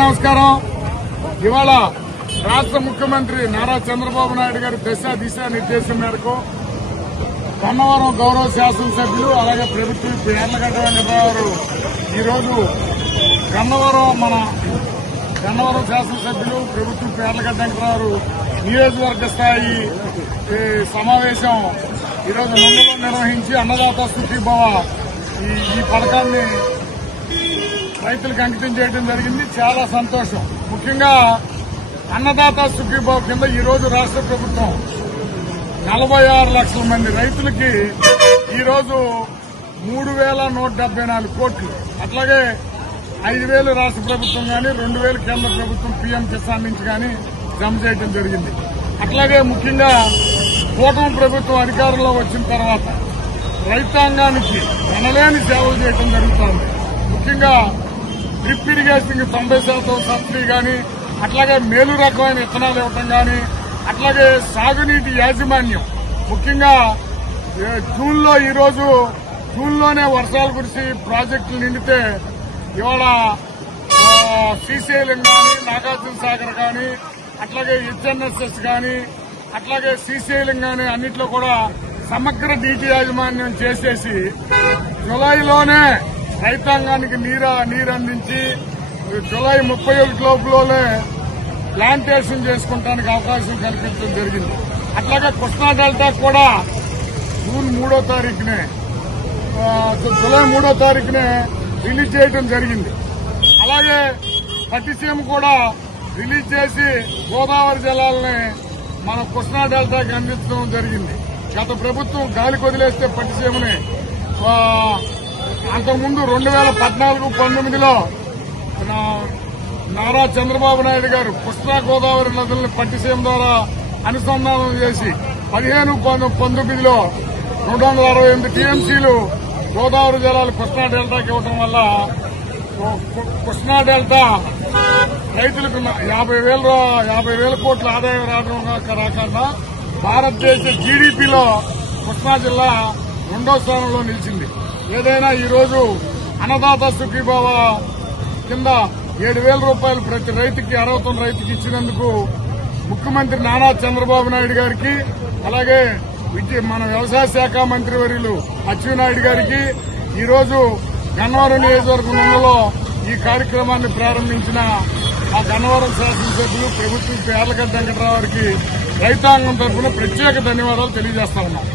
నమస్కారం. ఇవాళ రాష్ట్ర ముఖ్యమంత్రి నారా చంద్రబాబు నాయుడు గారి దిశా నిర్దేశం మేరకు గన్నవరం గౌరవ శాసనసభ్యులు అలాగే ప్రభుత్వ యార్లగడ్డ వెంకటరావు గారు ఈరోజు గన్నవరం శాసనసభ్యులు ప్రభుత్వ యార్లగడ్డ వెంకటరావు నియోజకవర్గ స్థాయి సమావేశం ఈరోజు ముందులో నిర్వహించి అన్నదాత సుఖీభవ ఈ పథకాన్ని రైతులకు అంకితం చేయడం జరిగింది. చాలా సంతోషం. ముఖ్యంగా అన్నదాత సుఖీభవ కింద ఈరోజు రాష్ట్ర ప్రభుత్వం 46 లక్షల మంది రైతులకి ఈరోజు 3,174 కోట్లు, అట్లాగే 5,000 రాష్ట్ర ప్రభుత్వం గాని 2,000 కేంద్ర ప్రభుత్వం పీఎం కిసాన్ నుంచి గాని జమ చేయడం జరిగింది. అట్లాగే ముఖ్యంగా కూటమి ప్రభుత్వం అధికారంలో వచ్చిన తర్వాత రైతాంగానికి ఎనలేని సేవలు చేయడం జరుగుతోంది. ముఖ్యంగా డ్రిప్ ఇరిగేషన్ 90% సబ్సిడీ గాని, అట్లాగే మేలు రకమైన విత్తనాలు ఇవ్వటం గాని, అట్లాగే సాగునీటి యాజమాన్యం ముఖ్యంగా జూన్లోనే వర్షాలు కురిసి ప్రాజెక్టులు నిండితే ఇవాళ శ్రీశైలం గాని, నాగార్జున సాగర్ గాని, అట్లాగే హెచ్ఎన్ఎస్ఎస్ గాని, అట్లాగే శ్రీశైలం గాని అన్నిట్లో కూడా సమగ్ర నీటి యాజమాన్యం చేసేసి జులైలోనే రైతాంగానికి నీరు అందించి జులై 31 లోపులోనే ప్లాంటేషన్ చేసుకుంటానికి అవకాశం కల్పించడం జరిగింది. అట్లాగే కృష్ణా డెల్టా కూడా జూన్ 3వ తారీఖునే జులై 3వ తారీఖునే రిలీజ్ చేయడం జరిగింది. అలాగే పట్టిసీమ కూడా రిలీజ్ చేసి గోదావరి జలాలని మన కృష్ణా డెల్టాకి అందించడం జరిగింది. గత ప్రభుత్వం గాలి కొదిలేస్తే పట్టిసీమని అంతకుముందు 2014-19లో నారా చంద్రబాబు నాయుడు గారు కృష్ణా గోదావరి నదులను పట్టిసీమ ద్వారా అనుసంధానం చేసి 15-19లో 268 టీఎంసీలు గోదావరి జలాలు కృష్ణా డెల్టాకి ఇవ్వడం వల్ల కృష్ణా డెల్టా రైతులకు 50,000 కోట్ల ఆదాయం రావడం కాకుండా భారతదేశ జీడీపీలో కృష్ణా జిల్లా 2వ స్థానంలో నిలిచింది. ఏదైనా ఈరోజు అన్నదాత సుఖీభవ కింద 7,000 రూపాయలు ప్రతి రైతుకి అర్హత రైతుకి ఇచ్చినందుకు ముఖ్యమంత్రి నారా చంద్రబాబు నాయుడు గారికి, అలాగే మన వ్యవసాయ శాఖ మంత్రి వర్యులు అచ్చెన్నాయుడు గారికి, ఈరోజు గన్నవరం నియోజకవర్గంలో ఈ కార్యక్రమాన్ని ప్రారంభించిన ఆ గన్నవరం శాసనసభ్యులు ప్రభుత్వ యార్లగడ్డ వెంకటరావు గారికి రైతాంగం తరఫున ప్రత్యేక ధన్యవాదాలు తెలియజేస్తా ఉన్నాం.